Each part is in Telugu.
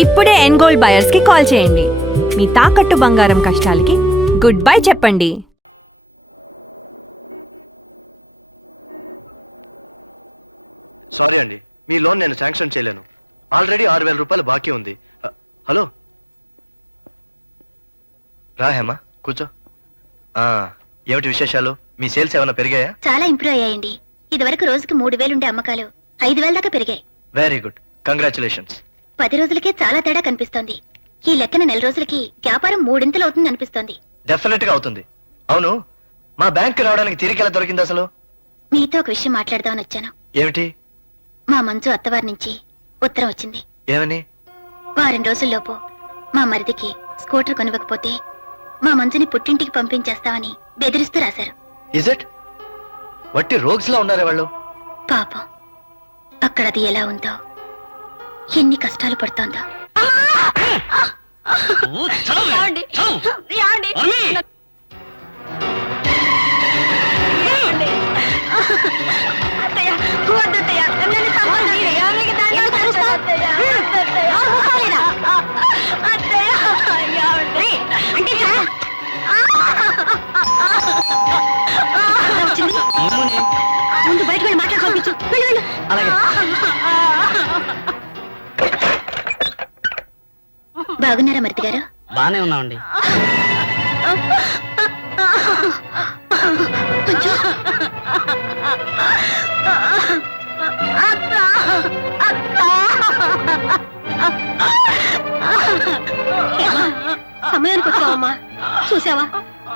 ఇప్పుడే ఎన్గోల్డ్ బయర్స్ కి కాల్ చేయండి. మీ తాకట్టు బంగారం కష్టాలకి గుడ్ బై చెప్పండి. సారీ అండి, మీ లోన్ నేను శాంక్షన్ చేయలేను. ఆల్రెడీ 6,000 రూపాయలు బాకీ ఉంది. హలో రా హేమా, కూర్చో. ఏమిటి విశేషాలు? మీ సేల్స్ ఏమైనా పెరిగాయా? చాలా ఇంప్రూవ్ అయ్యాయండి. ఇదివరకు రోజుకి 3,000 ఉండే అమ్మకాలు 5,000 దాకా పెరిగాయి. Very good, congratulations. 10 రోజులకే చాలా తేడా కనిపిస్తోంది. ఈ లెక్కన 4 రోజులకి వ్యాపారం 3 అవుతుంది అనిపిస్తోంది. డెఫినెట్ గా అవుతుంది. అవును, మా బ్యాంక్ రావడానికి తిరిగి ఎలా దొరికింది అసలు? మీతో ఒక విషయం మాట్లాడదామని వచ్చాను. ఏమిటి? మా మంచు అత్తవారి నుంచి ఉత్తరం వచ్చింది. ఏమని? వారం రోజుల్లోపు మా మరిదికి స్కూటర్ కొనివ్వకపోతే మా మంచుని పుట్టింటికి పంపించేస్తామని బెదిరిస్తూ రాశారు. Is it? వట్టి రోగ్స్ లా ఉన్నారే వాళ్ళు. పాపం, అక్కడ అది ఎలా ఉందో, ఎన్ని కష్టాలు పడుతోందో. ముందు బయటకు వెళ్ళి మాట్లాడుకోవచ్చు. బాగున్నారా మరిది గారు? బానే ఉన్నామండి. సమయానికి వచ్చావమ్మా. చూసావా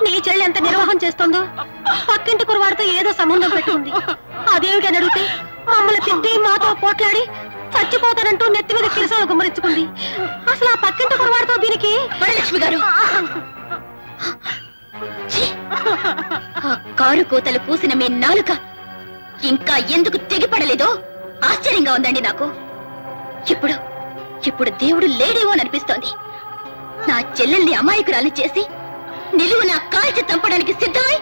నీ చెల్లి ఎంత నిర్వాహం చేస్తుందో? పక్కింటి కురవాడితో ఏదో సంబంధం పెట్టుకుంది. అదేమిటని అడిగితే మమ్మల్ని తిట్టి మాతో పోట్లాడి చచ్చిపోతానంటూ నెత్తి మీద కిరసాలు గుమ్మరించుకుంది. అసలు ఆ పక్కింటి కురవాడితో దీనికి. వరలక్ష్మి గారు, కారు కూతలు కూసిన మీ నాలుక ఇంకా ఎందుకు తెగిపడలేదో ఆశ్చర్యంగా ఉందండి నాకు. ఇప్పుడు దేవుడు లేడేవో అనిపిస్తోంది. నా చెల్లెల్ని అమాయకురాలు చేసి నిలువున కాల్చి చంపడానికి సిద్ధమై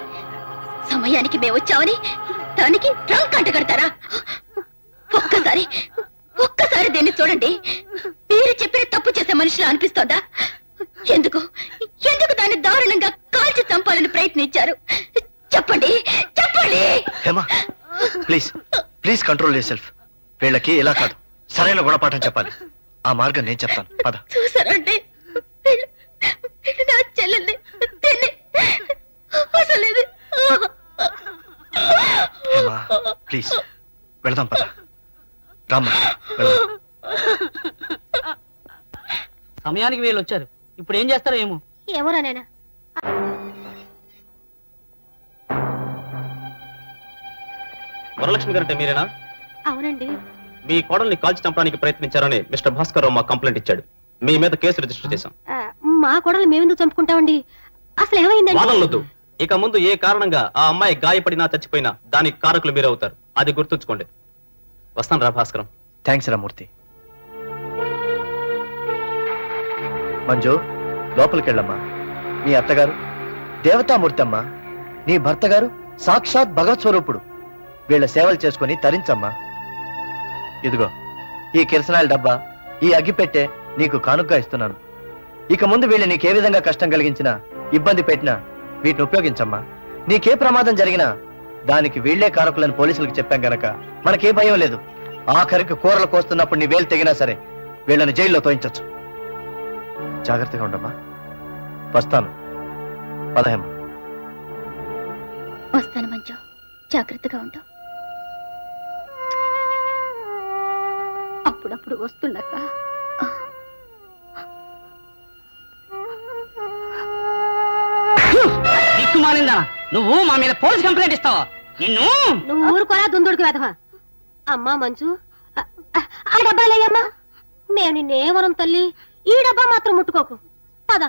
సమయానికి మేము వచ్చామని దానికి ట్రంక్ అంట కడతారా? ఒక్కసారి దీన్ని చూడండి. మీరు చెప్పిన తప్పు చేసే మనిషిలా అనిపిస్తోందా? ఎందుకు దాన్ని దారుణంగా కాల్చి చంపాలని ప్రయత్నించారు? చెప్పండి. Hema, please please control your self. వీళ్ళకి ఇలా కాదు, సరైన గుణపాఠం చెప్పాలి. ఆ మార్గం నేను చెప్తాను, పద. చూసారండి, నా చెల్లెల్ని హేమా ప్లీజ్ వెళదాం, పద. రామ్మా, వెళదాం. సమయానికి వీళ్ళు వచ్చారు. ఇప్పుడు ఏం చేస్తారో ఏమో. ఏమోరా నేనా. వరలక్ష్మి గారంటే మీరేనా? అవునండి. మీ కోడల్ని కాల్చి చంపడానికి ప్రయత్నించారని మిస్టర్ భాస్కర్ రావు మా కంప్లైంట్ ఇచ్చాడు. మీ మీద కేసు రిజిస్టర్ చేశాం. మా కోడలు మేమెందుకు చంపుకుంటామండి? అసలు ఏమైందండి? వాదనలొద్దు. ఇక ముందు ఏ కారణంగా ఆ అమ్మాయి గాయపడినా చచ్చిపోయినా దానికి కారకులు మీరే అవుతారు. అది గుర్తుంచుకోండి. వస్తాను రా భాస్కరం. థ్యాంక్స్ రామూర్తి. మంజు, లోపలికెళ్ళమ్మా. నీ అత్తగారు దేవతామూర్తి అమ్మా. నీ భర్త గారు సాక్షాత్ భగవత్ స్వరూపుడు. వీళ్ళ సేవలు చేసుకుని తరించమ్మా. ఇదిగో ఈ కిరసనాయిల డబ్బా, ఈ అగ్గిపెట్టే నీకు కానుగ్గా ఇస్తున్నాను. ఇక ముందు వీళ్ళు నీకే విధంగా కష్టం కలిగించినా, ఇబ్బంది పెట్టినా వీటిని ఉపయోగించమ్మా. నీకే ప్రమాదం జరిగినా దానికి వీళ్లే కారకులని పోలీసులకు చెప్పాం గనక మనకే భయం లేదు. ఆఖరికి కూరలు కోస్తున్నప్పుడు నీ వేలు తెగినా సరే వీళ్ళని జైల్లో తోయించచ్చు. జాగ్రత్తగా ఉండమ్మా. వస్తాను, పదహేమ. వస్తాను మంజు, జాగ్రత్తగా ఉంటా. అప్పుడప్పుడు వస్తుండక. దిక్కుమాలిందా, నువ్వు మా మీద పోలీస్ కంప్లైంట్ ఇస్తావా? నువ్వు ఊరుకోరా దుందుడికి వెధవా. అమ్మా మంజు, ఆ డబ్బాలయ్యమ్మా. మేము నిన్నేమనం తల్లి. ఈ డబ్బా మాత్రం ముట్టుకోకు. పద,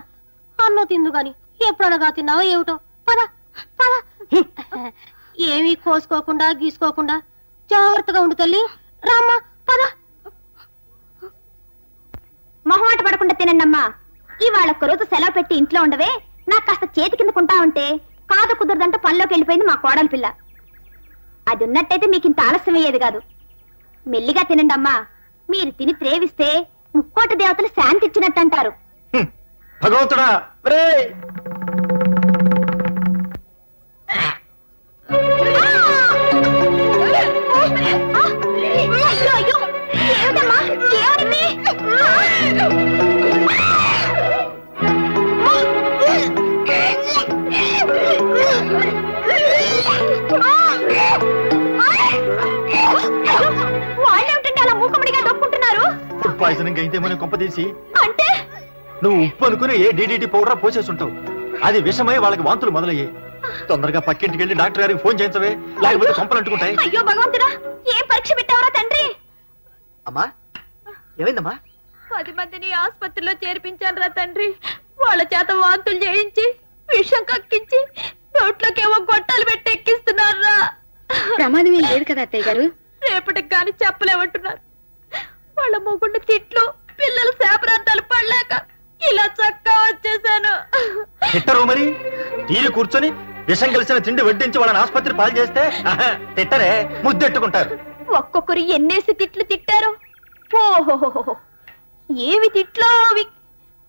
అన్నో తిందు గాని ఎప్పుడనగా తిన్నావో ఏమిటో. పద పద. ఏమీ కోసుకోకుండా గీసుకోకుండా జాగ్రత్తగా ఉండు తల్లి. రామ్మా, పద. మొహమాట పడకుండా తినండమ్మా. ఇవాళ ఒక్కరోజు సెలవు పెట్టి ఇంట్లో ఉండవే. నాకు కాస్త చేతి కిందకుంటా ఉంటే కాదు కుదరదంటూ పనిలోకి వెళ్ళిపోయింది మా కోడలి పిల్ల. అది ఉన్నట్టయితే మీకు ఇంత ఆలస్యం అయ్యేది కాదు. మెల్లిగా తినండి అమ్మా. మీరు తిని త్రేవిస్తే ముక్కోటి దేవతలు శాంతి ఇచ్చినట్టు భగవంతుడా రే వాళ్ళేమిటండి అలా మూకమ్మడిగా దొక్కుంటున్నారు? ఫుడ్ పాయిజనింగ్ అయిందేమో కొంప తీసి అంటే నువ్వు ఉప్పు అనుకుని ఏ డిడిటి పౌడర్ పోసేసుంటావు. అది విషమై వాళ్ళకి వాంతులు మొదలయ్యాయి. తొందరగా పక్కింటికి వెళ్ళి డాక్టర్ గారికి ఫోన్ చేయించవే, లేకపోతే కొంపలు అంటుకుంటాయి. అయ్యో భగవంతుడా, ఏ పరీక్ష పెట్టావరా తండ్రి? అమ్మా ఏమైందమ్మా? 10 మందిని ఆసుపత్రిలో చేర్పించాను తండ్రి. వాళ్ళ చేత వాంతులు చేయించి విషం కక్కించి నోట్లోకేమో గొట్టాలు పెట్టి ఎక్కిస్తున్నారా. ప్రమాదం ఏం లేదు కదా అత్తయ్య గారు? రేపటికి కానీ చెప్పలేమంటున్నారు. వాళ్ళ మొగుండు తిట్లు, పిల్లల శాపరార్థాలు పడలేక ఇలా చక్కా వచ్చేసాను. తిట్టరు మరి, తీరి కూర్చొని విషం కలిసిన తిండి వడ్డించి వాళ్ళని ఆసుపత్రి పాలు చేస్తే తిట్టరే, ముద్దెట్టుకుంటారు. ఒక్కొక్కరు ఎన్నేసి తిట్లు తిట్టారు. ఓహోహోహో, ఏవి తిట్లో అవి.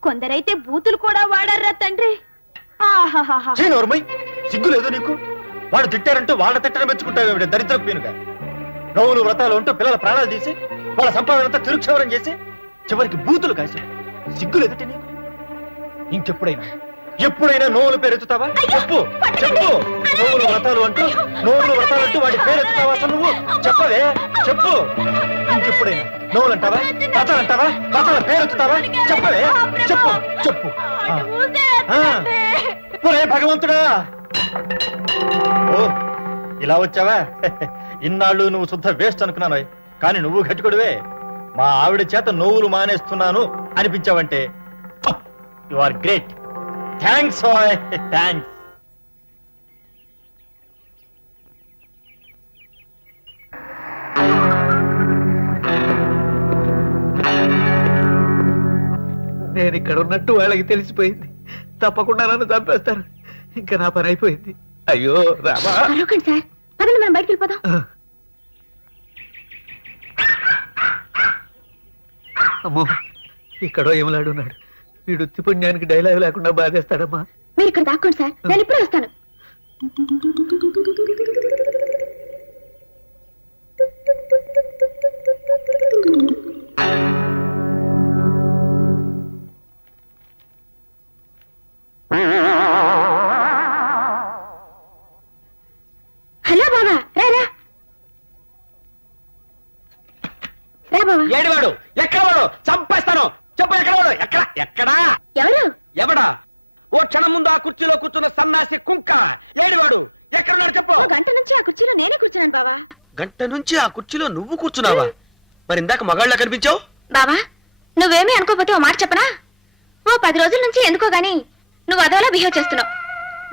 కొందరైతే బూతులు కూడా వాడారా తండ్రి. ఆహాహా, చేయనోర్మై, సిగ్గు లేదు నీకు? వాడు తిట్టారంటూ వాళ్ళ తిట్టడం మెచ్చుకుంటావు. దరిద్ర పీనుగా నవ్వులు వ్రతాలు ఉంటూ పిల్లల ప్రాణాలు తీసి వాళ్ళ సంపాదనంతా తిరుక్షవరం చేసి చివరికి బూతులు కాసి సిగ్గు లేదుటే నీకు? ఎప్పుడైనా నోవులు పేరెత్తుతావా? చెప్పు చెప్పు. నోవులు వ్రతాలు అంటూ వాడి పేరెత్తుతావా? అసలు నువ్వు చెప్పవే, చెప్పు. ఇంకెప్పుడైనా నోవులు అంటావా, కథలు అంటావా, కథల పేరెత్తుతావా? చెప్పవే, చెప్పు చెప్పు. ఒరే భగవంతుడా, ఓ ఇలా వచ్చావా? ఇన్నాళ్ళు నువ్వు శుద్ధ వేస్ట్ అనుకున్నాను, కానీ నువ్వు గట్టికొడివే. మా ఆవిడ చేత నోవులు మానేస్తున్నాను అనిపించావంటే you are great. Thanks thanks. నేను ఇక్కడ ఉన్నట్టు వాళ్ళకి తెలిసిపోయింది. తప్పకుండా నన్ను చంపేస్తారు. ఇంకా నా పని అయిపోయింది. అయ్యో రామా. అరవకండి సార్, పదండి మనం బయటికి వెళ్ళిపోదాం. అమ్మో, ఇక్కడో ఏమలాడున్నాడు. వీడు ఉత్తి పుణ్యానికి డైలాగ్ లేకుండా బాధేస్తాడమ్మా. మీరు ఇక్కడ దాక్కోండి సార్, నేను ఇప్పుడే వస్తాను. హలో బాబా, రారా రా బాబా. ఏడివాడు ఎక్కడవాడు? చంపేస్తాను. చెప్పు ఎక్కడవాడు? ఎక్కడా? ఎవరు? ఎవడా? ఓ క్షణం ముందు ఆ కుర్చీలో కూర్చున్న సన్నాసి కుంక ఏడివాడు? ఎక్కడున్నాడు చెప్పు. ఓ గంట నుంచి ఆ కుర్చీలో నేనే కూర్చున్నాను బావా. గంట నుంచి ఆ కుర్చీలో నువ్వు కూర్చున్నావా? మరి ఇందాక మగాళ్ళ కనిపించావు. బావా, నువ్వేమీ అనుకోకపోతే ఓ మాట చెప్పనా? ఓ 10 రోజుల నుంచి ఎందుకో గాని నువ్వు అదోలా బిహేవ్ చేస్తున్నావు.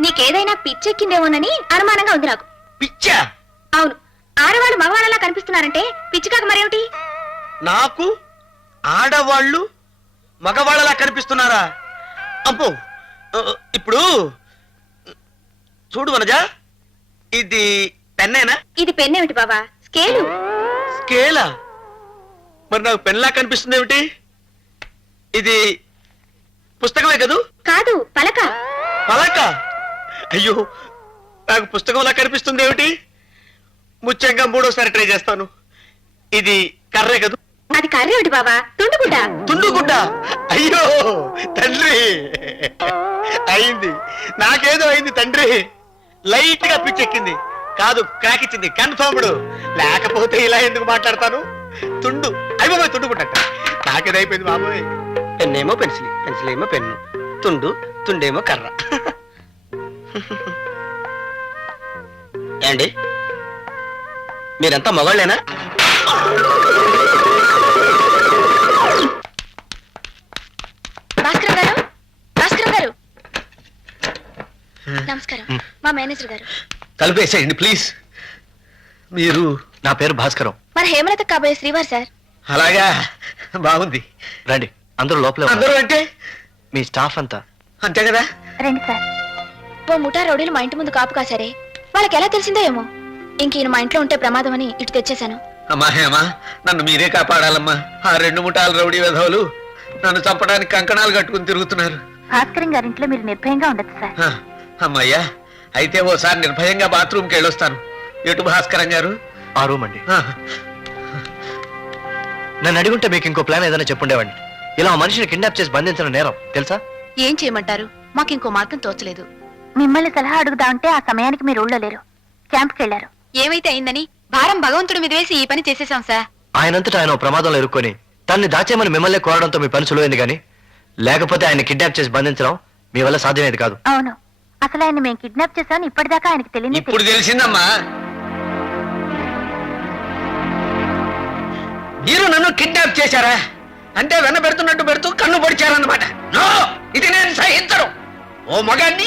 నీకేదైనా పిచ్చెక్కిందేమోనని అనుమానంగా ఉంది నాకు. పిచ్చా? అవును, ఆడవాళ్ళు మగవాళ్ళలా కనిపిస్తున్నారంటే పిచ్చి కాక మరేమిటి? నాకు ఆడవాళ్ళు మగవాళ్ళలా కనిపిస్తున్నారా? అబ్బో, ఇప్పుడు చూడు వనజా, ఇది పెన్నేనా? ఇది పెన్నేమిటి బావా, స్కేలు. స్కేలా? మరి నాకు పెన్లా కనిపిస్తుంది ఏమిటి? ఇది పుస్తకమే కదూ? కాదు, పలక. పలక? అయ్యో, నాకు పుస్తకంలా కనిపిస్తుంది ఏమిటి? ముఖ్యంగా 3వసారి ట్రై చేస్తాను. ఇది కర్రే కదూ? అది కర్రేమిటి బావా, తుండుగుడ్డ. తుండుగుడ్డ? అయ్యో తండ్రి, అయింది, నాకేదో అయింది తండ్రి. లైట్ గా పిచ్చెక్కింది, కాదు క్రాక్ ఇచ్చింది, కన్ఫర్మ్డ్. లేకపోతే ఇలా ఎందుకు మాట్లాడతాను? తుండు అయిపోయి తుండుగుడ్డ నాకేదో అయిపోయింది బాబోయ్. పెన్నేమో పెన్సిల్, పెన్సిల్ ఏమో పెన్ను, తుండేమో కర్ర. ఏండి మీరంతా మగాళ్ళేనా? భాస్కర్ గారు, భాస్కర్ గారు. నమస్కారం, మా మేనేజర్ గారు. తలుపేసేయండి ప్లీజ్. మీరు? నా పేరు భాస్కరం. మరి హేమలత కాబోయే శ్రీవారు సార్. అలాగా, బాగుంది. రండి, అందరూ లోపలే ఉన్నారు. అందరూ అంటే మీ స్టాఫ్ అంతా. అంతే కదా? రండి సార్. ఓ ముఠా రౌడీలు మా ఇంటి ముందు కాపు కాసారే, వాళ్ళకి ఎలా తెలిసిందో ఏమో. ఇంక ఈయన మా ఇంట్లో ఉంటే ప్రమాదం అని ఇటు తెచ్చేశాను. అమ్మా హేమా, నన్ను మీరే కాపాడాలమ్మా. ఆ 2 ముఠాల రౌడీ వెధవులు నన్ను చంపడానికి కంకణాలు కట్టుకుని తిరుగుతున్నారు. భాస్కరం గారింట్లో మీరు నిర్భయంగా ఉండొచ్చు సార్. ఆ, అమ్మయ్యా, అయితే ఓసారి నిర్భయంగా బాత్రూమ్కి వెళ్ళొస్తాను. ఎటు భాస్కరం గారు? ఆ రూమ్ అండి. ఆ, నన్ను అడుగుంటే మీకు ఇంకో ప్లాన్ ఏదైనా చెప్పుండేవాడిని. ఇలా ఆ మనిషిని కిడ్నాప్ చేసి బంధించడం నేరం తెలుసా? ఏం చేయమంటారు? మాకింకో మార్గం తోచలేదు. మిమ్మల్ని సలహా అడుగుదామంటే ఆ సమయానికి మీరు ఊళ్ళో లేరు, క్యాంప్కి వెళ్ళారు. ఏమైతే అయిందని భారం భగవంతుడి మీద వేసి ఈ పని చేసేసాం సార్. ఆయనంతటా ఆయన ఓ ప్రమాదంలో ఇరుక్కొని తన్ని దాచేమని మిమ్మల్ని కోరడంతో మీ పని సులువైంది కానీ లేకపోతే ఆయన కిడ్నాప్ చేసి బంధించడం మీ వల్ల సాధ్యమేది కాదు. అవును, అసలు ఆయన మేము కిడ్నాప్ చేశామని ఇప్పటిదాకా ఆయనకి తెలియదు. ఇప్పుడు తెలిసిందమ్మా. మీరు నన్ను కిడ్నాప్ చేశారా అంటే వెన్న పెడుతున్నట్టు పెడుతూ కన్ను పొడిచారన్నమాట. నో, ఇది నేను సహించను. ఓ మగాన్ని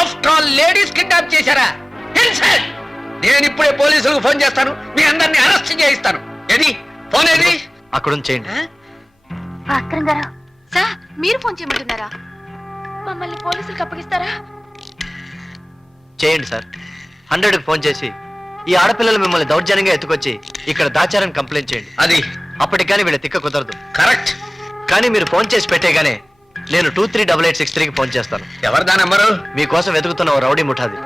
ఆఫ్టర్ ఆల్ లేడీస్ కిడ్నాప్ చేశారా? ఇన్సల్ట్! నేను ఇప్పుడే పోలీసులకు ఫోన్ చేస్తాను, మీ అందరిని అరెస్ట్ చేయిస్తాను. ఏది ఫోన్ ఏది? అక్కడ చేయండి. భాస్కరం గారు, సార్ మీరు ఫోన్ చేయమంటున్నారా? మమ్మల్ని పోలీసులకు అప్పగిస్తారా? చేయండి సార్. 100కి ఫోన్ చేసి ఈ ఆడపిల్లలు మిమ్మల్ని దౌర్జన్యంగా ఎత్తుకొచ్చి ఇక్కడ దాచారని కంప్లైంట్ చేయండి. అది అప్పటికి కానీ వీళ్ళ తిక్క కుదరదు. కరెక్ట్. కానీ మీరు ఫోన్ చేసి పెట్టేగానే నేను 238863కి ఫోన్ చేస్తాను. ఎవరిదా నెంబరు? మీకోసం వెతుకుతున్న ఓ రౌడీ ముఠాది.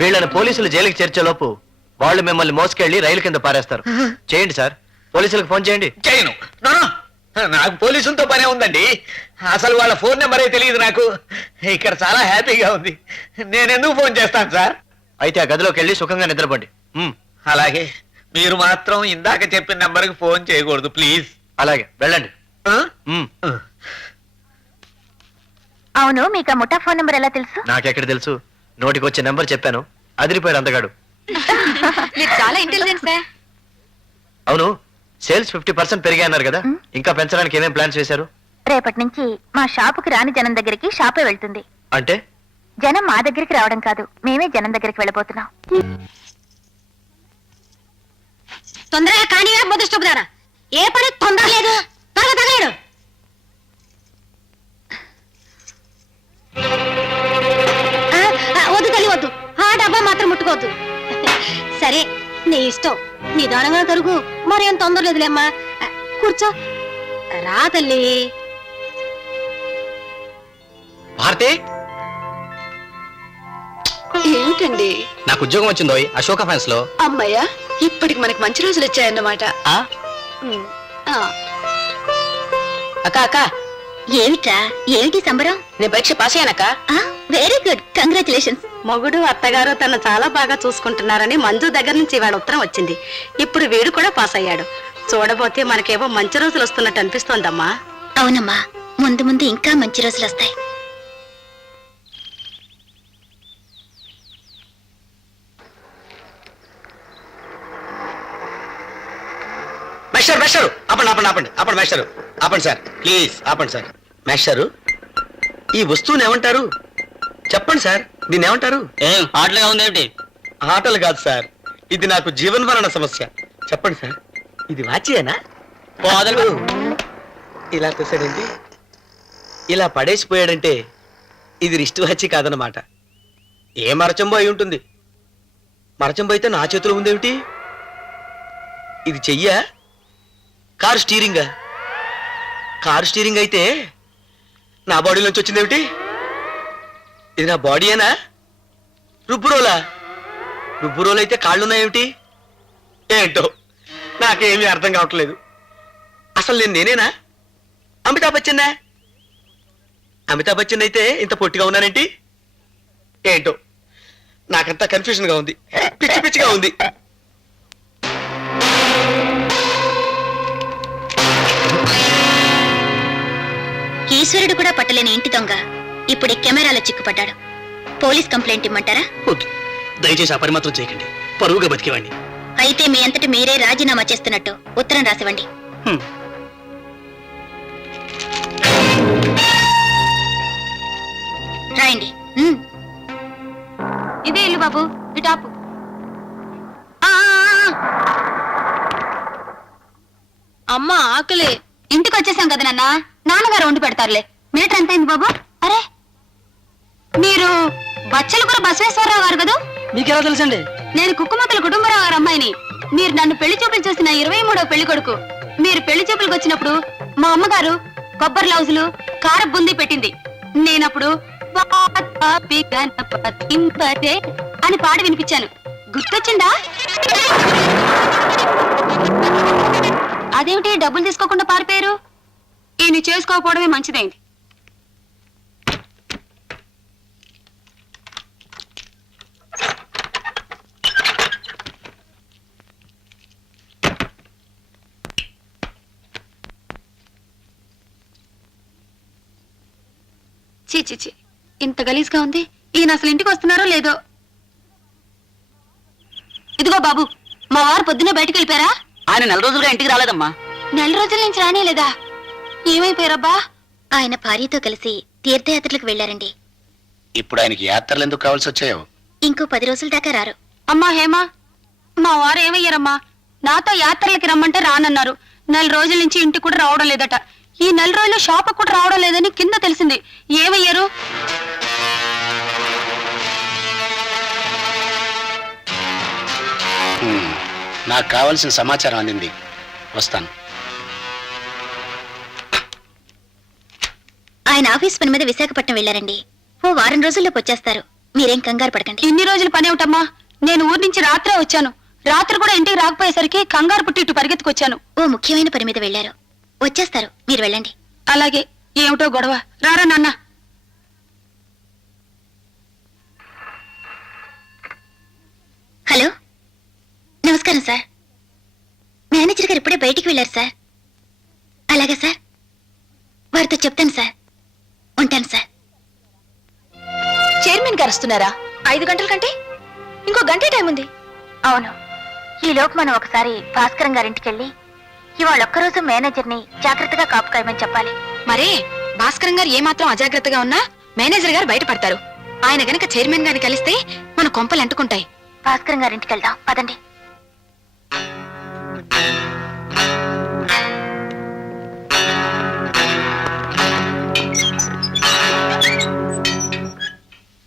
వీళ్ళని పోలీసులు జైలుకి చేర్చేలోపు వాళ్ళు మిమ్మల్ని మోసుకెళ్లి రైలు కింద పారేస్తారు. చేయండి సార్, పోలీసులకు ఫోన్ చేయండి. చేయను. నో, నాకు పోలీసులతో పనే ఉందండి. అసలు వాళ్ళ ఫోన్ నెంబరే తెలియదు నాకు. ఇక్కడ చాలా హ్యాపీగా ఉంది. నేను ఎందుకు ఫోన్ చేస్తాను సార్? అయితే ఆ గదిలోకి వెళ్ళి సుఖంగా నిద్రపోండి. అలాగే, మీరు మాత్రం ఇందాక చెప్పిన నెంబర్కి ఫోన్ చేయకూడదు ప్లీజ్. అలాగే వెళ్ళండి. అవును, మీకు ఆ ముఠా ఫోన్ నెంబర్ ఎలా తెలుసు? నాకెక్కడ తెలుసు, నోటికి వచ్చే నెంబర్ చెప్పాను. అదిరిపోయాడు అందగాడు. మీరు చాలా ఇంటెలిజెంట్ సార్. అవును, సేల్స్ 50% పెరిగాయన్నారు కదా, ఇంకా పెంచడానికి ఏమేం ప్లాన్స్ చేశారు? రేపటి నుంచి మా షాపుకి రాని జనం దగ్గరికి షాపే వెళ్తుంది. అంటే జనం మా దగ్గరికి రావడం కాదు, మేమే జనం దగ్గరికి వెళ్ళబోతున్నాం. తొందరగా కానివే మొదటి చూపుదారా. ఏ పని తొందర లేదు, త్వరగా తగలేడు. వద్దు తల్లి వద్దు, ఆ డబ్బా మాత్రం ముట్టుకోవద్దు. సరే నీ ఇష్టం, నిదానంగా తరుగు, మరేం తొందర లేదులేమ్మా. కూర్చో, రా తల్లి. భారతి, ఏమిటండి? నాకు ఉద్యోగం వచ్చిందో అశోక ఫ్యాన్స్ లో. అమ్మయ్యా, ఇప్పటికి మనకి మంచి రోజులు వచ్చాయన్నమాట. అక్క అక్క, ఏమిట్రా, ఏమిటి సంబరం? నేను పరీక్ష పాస్ అయ్యానక్క. Very good, congratulations. మొగుడు అత్తగారు తను చాలా బాగా చూసుకుంటున్నారని మంజు దగ్గర నుంచి ఇవాళ ఉత్తరం వచ్చింది. ఇప్పుడు వీడు కూడా పాస్ అయ్యాడు. చూడబోతే మనకేమో మంచి రోజులు వస్తున్నట్టు అనిపిస్తోందమ్మా. అవునమ్మా, ముందు ముందు ఇంకా మంచి రోజులు వస్తాయి. మేస్టర్ మేస్టరు, ఆపండి ఆపండి ఆపండి ఆపండి మేస్టరు, ఆపండి సార్, ప్లీజ్ ఆపండి సార్. మేస్టరు, ఈ వస్తువుని ఏమంటారు చెప్పండి సార్? దీన్ని ఏమంటారు? ఏం ఆటలుగా ఉందేమిటి? ఆటలు కాదు సార్, ఇది నాకు జీవన్మరణ సమస్య. చెప్పండి సార్, ఇది వాచియేనా? పోదలు. ఇలా తెసాడండి, ఇలా పడేసిపోయాడంటే ఇది రిస్ట్ వాచి కాదనమాట. ఏ మరచంబో అయి ఉంటుంది. మరచంబో అయితే నా చేతిలో ఉందేమిటి? ఇది చెయ్యా? కారు స్టీరింగా? కారు స్టీరింగ్ అయితే నా బాడీలోంచి వచ్చిందేమిటి? ఇది నా బాడీయేనా? రుబ్బురోలా? రుబ్బురోలు అయితే కాళ్ళున్నాయేమిటి? ఏంటో నాకేమీ అర్థం కావట్లేదు. అసలు నేనేనా? అమితాబ్ బచ్చన్నా? అమితాబ్ బచ్చన్ అయితే ఇంత పొట్టిగా ఉన్నానేంటి? ఏంటో నాకంతా కన్ఫ్యూజన్ గా ఉంది, పిచ్చి పిచ్చిగా ఉంది. ఈశ్వరుడు కూడా పట్టలేని ఇంటి దొంగ ఇప్పుడు కెమెరాలో చిక్కుపడ్డాడు. పోలీస్ కంప్లైంట్ ఇమ్మంటారా? దయచేసి ఆ పని మాత్రం చేయకండి, పరువుగా బతికేవాడిని. అయితే మీ అంతటి మీరే రాజీనామా చేస్తున్నట్టు ఉత్తరం రాసివ్వండి. రాయండి. ఇదే ఇల్లు బాబు, ఇటాపు. అమ్మ ఆకలి. ఇంటికి వచ్చేసాం కదా నాన్న, నాన్నగారు వండి పెడతారులే. మీటర్ ఎంత అయింది బాబు? అరే, మీరు బచ్చలకూర బసవేశ్వరరావు గారు కదా? మీకెలా తెలుసండి? నేను కుక్కుమతల కుటుంబరావు గారు అమ్మాయిని. మీరు నన్ను పెళ్లి చూపులు చూసిన 23వ పెళ్లి కొడుకు. మీరు పెళ్లి చూపులకు వచ్చినప్పుడు మా అమ్మగారు కొబ్బరి లౌజులు కార బుంది పెట్టింది. నేనప్పుడు పాపి గణపతింపదే అని పాడి వినిపించాను. గుర్తొచ్చిందా? అదేమిటి డబ్బులు తీసుకోకుండా పారిపోయారు? ఈయన చేసుకోకపోవడమే మంచిదైంది. చీ ఇంత గలీజ్గా ఉంది. ఈయన అసలు ఇంటికి వస్తున్నారో లేదో. ఇదిగో బాబు, మా వారు పొద్దున్నే బయటకు వెళ్ళిపోయారా? ఆయన 4 రోజులుగా ఇంటికి రాలేదమ్మా. 4 రోజుల నుంచి రానేలేదా? ఏమైపోయారబ్బా? ఆయన భార్యతో కలిసి తీర్థయాత్రలకు వెళ్లారండి. ఇప్పుడు ఆయనకి యాత్రలు ఎందుకు కావాల్సి వచ్చాయో? ఇంకో 10 రోజుల దాకా రారు. అమ్మా హేమా, మా వారు ఏమయ్యారమ్మా? నాతో యాత్రలకి రమ్మంటే రానన్నారు. 4 రోజుల నుంచి ఇంటికి కూడా రావడం లేదట. ఈ 4 రోజులు షాప్ కూడా రావడం లేదని కింద తెలిసింది. ఏమయ్యారు? నాకు కావాల్సిన సమాచారం అందింది, వస్తాను. ఆయన ఆఫీస్ పని మీద విశాఖపట్నం వెళ్లారండి. ఓ వారం రోజుల్లోకి వచ్చేస్తారు. మీరేం కంగారు పడకండి. ఇన్ని రోజులు పని ఏమిటమ్మా? నేను ఊరి నుంచి రాత్రే వచ్చాను. రాత్రి కూడా ఇంటికి రాకపోయేసరికి కంగారు పుట్టి ఇటు పరిగెత్తుకొచ్చాను. ఓ ముఖ్యమైన పని మీద వెళ్లారు. వచ్చేస్తారు, మీరు వెళ్ళండి. అలాగే. ఏమిటో గొడవ. రారా నాన్న. హలో, నమస్కారం సార్. మేనేజర్ గారు ఇప్పుడే బయటికి వెళ్ళారు సార్. అలాగే సార్, వారితో చెప్తాను సార్. ఉంటాను సార్. చైర్మన్ గారు వస్తున్నారా? 5 గంటల కంటే ఇంకో గంటే టైం ఉంది. అవును, ఈలోపు మనం ఒకసారి భాస్కరం గారింటికి వెళ్ళి ఇవాళ ఒక్కరోజు మేనేజర్ని జాగ్రత్తగా కాపుకాయమని చెప్పాలి. మరే భాస్కరం గారు ఏమాత్రం అజాగ్రత్తగా ఉన్నా మేనేజర్ గారు బయటపడతారు. ఆయన గనక చైర్మన్ గారిని కలిస్తే మన కొంపలు అంటుకుంటాయి. భాస్కరం గారింటికి వెళ్దాం, పదండి.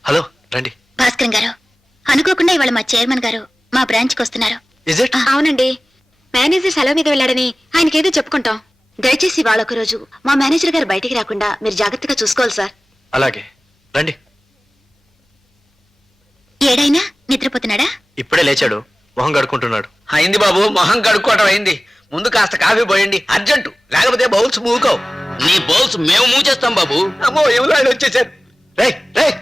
హలో, రండి. భాస్కరం గారు, అనుకోకుండా ఇవాళ మా చైర్మన్ గారు మా బ్రాంచ్కి వస్తున్నారు. Is it? అవునండి. మేనేజర్ సెలవు మీద వెళ్ళాడని ఆయనకేదో చెప్పుకుంటాం. దయచేసి వాళ్ళ ఒక రోజు మా మేనేజర్ గారు బయటికి రాకుండా మీరు జాగ్రత్తగా చూసుకోవాలి సార్. అలాగే, రండి. ఏడైనా నిద్రపోతున్నాడా? ఇప్పుడే లేచాడు, మొహం కడుక్కుంటున్నాడు. అయింది బాబు, మొహం కడుక్కోవడం అయింది. ముందు కాస్త కాఫీ పోయండి, అర్జెంటు. లేకపోతే బౌల్స్ మూవుకోవు. నీ బౌల్స్ మేము మూచేస్తాం బాబు. అమ్మో, ఎవరు ఆయన వచ్చేసారు. రేయ్, రేయ్.